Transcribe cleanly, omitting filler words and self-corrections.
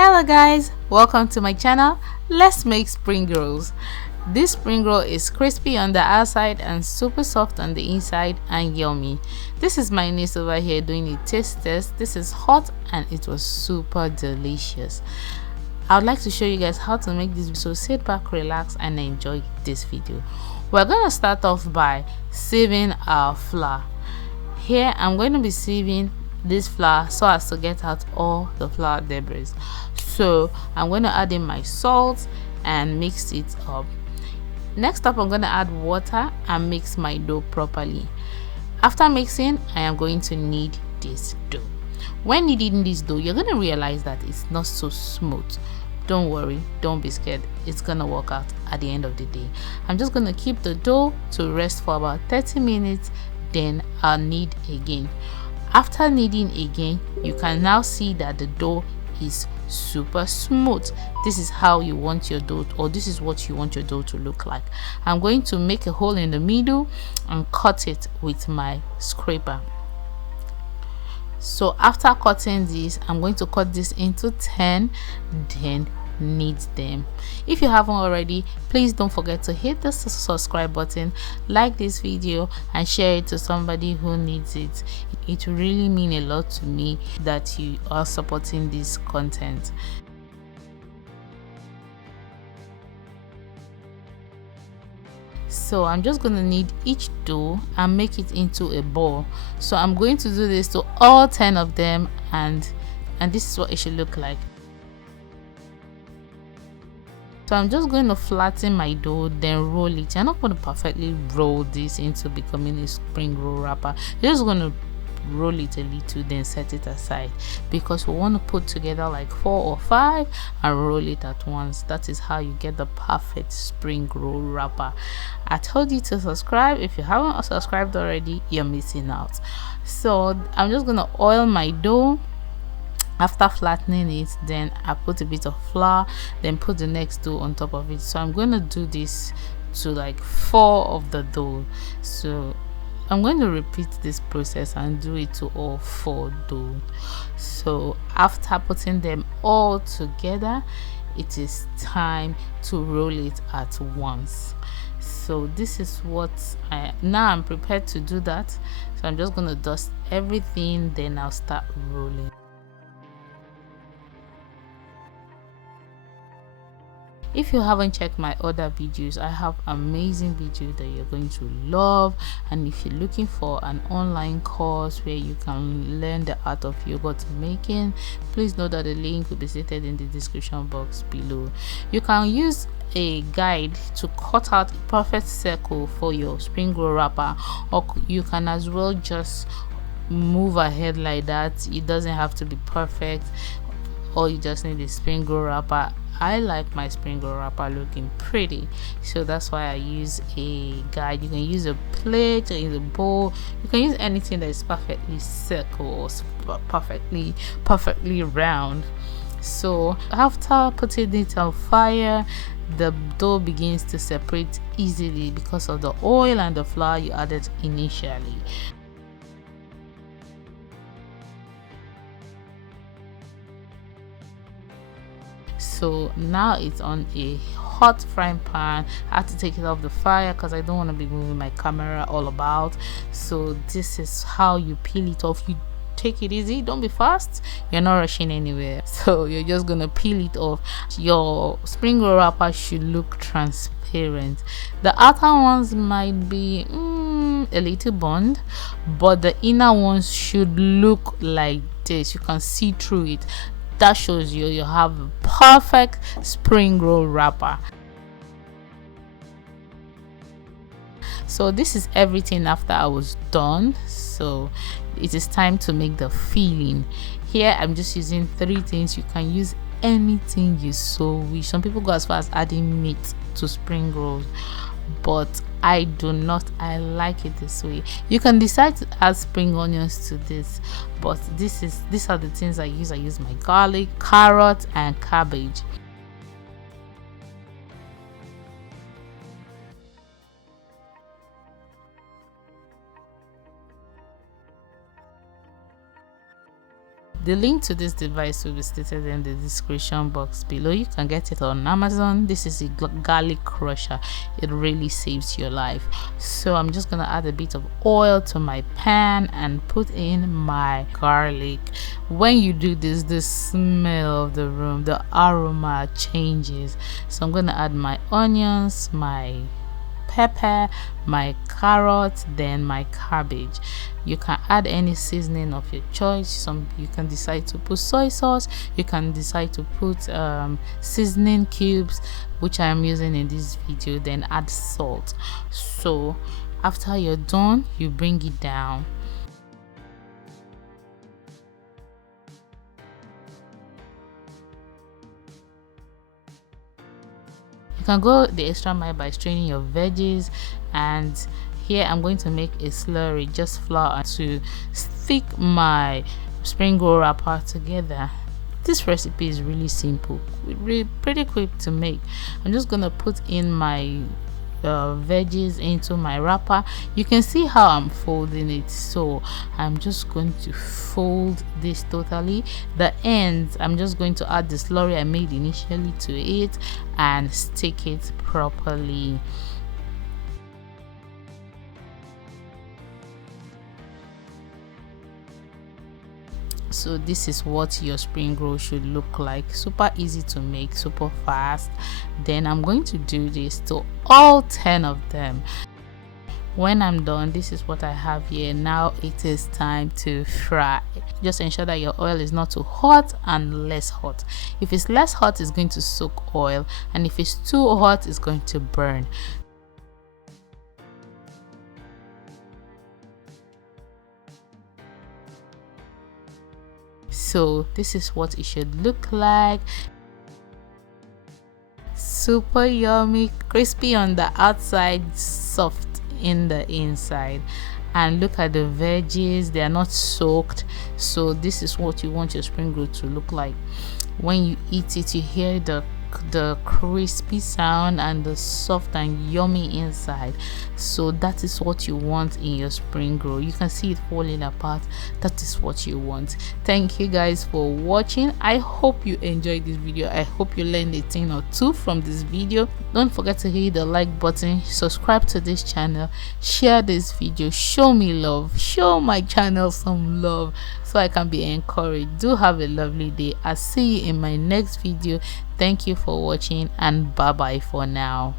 Hello guys, welcome to my channel. Let's make spring rolls. This spring roll is crispy on the outside and super soft on the inside and yummy. This is my niece over here doing a taste test. This is hot and it was super delicious. I would like to show you guys how to make this, so sit back, relax and enjoy this video. We're going to start off by sieving our flour. Here I'm going to be sieving this flour so as to get out all the flour debris. So I'm going to add in my salt and mix it up. Next up, I'm going to add water and mix my dough properly. After mixing, I am going to knead this dough. When kneading this dough, you're going to realize that it's not so smooth. Don't worry, don't be scared, it's gonna work out at the end of the day. I'm just gonna keep the dough to rest for about 30 minutes, then I'll knead again. After kneading again, you can now see that the dough is super smooth. This is how you want your dough, or this is what you want your dough to look like. I'm going to make a hole in the middle and cut it with my scraper. So after cutting this, I'm going to cut this into 10, then knead them. If you haven't already, please don't forget to hit the subscribe button, like this video and share it to somebody who needs it. It will really mean a lot to me that you are supporting this content. So I'm just going to knead each dough and make it into a ball. So I'm going to do this to all 10 of them, and this is what it should look like. So I'm just going to flatten my dough, then roll it. You're not going to perfectly roll this into becoming a spring roll wrapper. You're just going to roll it a little, then set it aside, because we want to put together like 4 or 5 and roll it at once. That is how you get the perfect spring roll wrapper. I told you to subscribe. If you haven't subscribed already, you're missing out. So I'm just going to oil my dough. After flattening it, then I put a bit of flour, then put the next dough on top of it. So I'm going to do this to like 4 of the dough. So I'm going to repeat this process and do it to all 4 dough. So after putting them all together, it is time to roll it at once. So this is what now I'm prepared to do that. So I'm just going to dust everything, then I'll start rolling. If you haven't checked my other videos, I have amazing videos that you're going to love. And if you're looking for an online course where you can learn the art of yogurt making, please know that the link will be stated in the description box below. You can use a guide to cut out a perfect circle for your spring roll wrapper, or you can as well just move ahead like that. It doesn't have to be perfect, or you just need a spring roll wrapper. I like my spring roll wrapper looking pretty, so that's why I use a guide. You can use a plate, you can use a bowl, you can use anything that is perfectly circle or perfectly round. So after putting it on fire, the dough begins to separate easily because of the oil and the flour you added initially. So now it's on a hot frying pan. I have to take it off the fire because I don't want to be moving my camera all about. So this is how you peel it off. You take it easy, don't be fast, you're not rushing anywhere. So you're just gonna peel it off. Your spring roll wrapper should look transparent. The outer ones might be a little burned, but the inner ones should look like this. You can see through it. That shows you have a perfect spring roll wrapper. So this is everything after I was done. So it is time to make the filling. Here I'm just using 3 things. You can use anything you so wish. Some people go as far as adding meat to spring rolls, but I do not. I like it this way. You can decide to add spring onions to this, but these are the things I use. I use my garlic, carrot and cabbage. The link to this device will be stated in the description box below. You can get it on Amazon. This is a garlic crusher. It really saves your life. So I'm just gonna add a bit of oil to my pan and put in my garlic. When you do this, the smell of the room, the aroma changes. So I'm gonna add my onions, my pepper, my carrot, then my cabbage. You can add any seasoning of your choice. You can decide to put soy sauce, you can decide to put seasoning cubes, which I am using in this video, then add salt. So after you're done, you bring it down. You can go the extra mile by straining your veggies, and here I'm going to make a slurry, just flour to stick my spring roll wrapper together. This recipe is really simple, pretty quick to make. I'm just gonna put in my veggies into my wrapper. You can see how I'm folding it, so I'm just going to fold this totally. The ends, I'm just going to add the slurry I made initially to it and stick it properly. So this is what your spring roll should look like. Super easy to make, super fast. Then I'm going to do this to all 10 of them. When I'm done, this is what I have here. Now it is time to fry. Just ensure that your oil is not too hot and less hot. If it's less hot, it's going to soak oil, and if it's too hot, it's going to burn. So this is what it should look like. Super yummy, crispy on the outside, soft in the inside. And look at the veggies, they are not soaked. So this is what you want your spring roll to look like. When you eat it, you hear the crispy sound and the soft and yummy inside. So that is what you want in your spring roll. You can see it falling apart. That is what you want. Thank you guys for watching. I hope you enjoyed this video. I hope you learned a thing or two from this video. Don't forget to hit the like button, subscribe to this channel, share this video, show me love, show my channel some love so I can be encouraged. Do have a lovely day. I'll see you in my next video. Thank you for watching, and bye bye for now.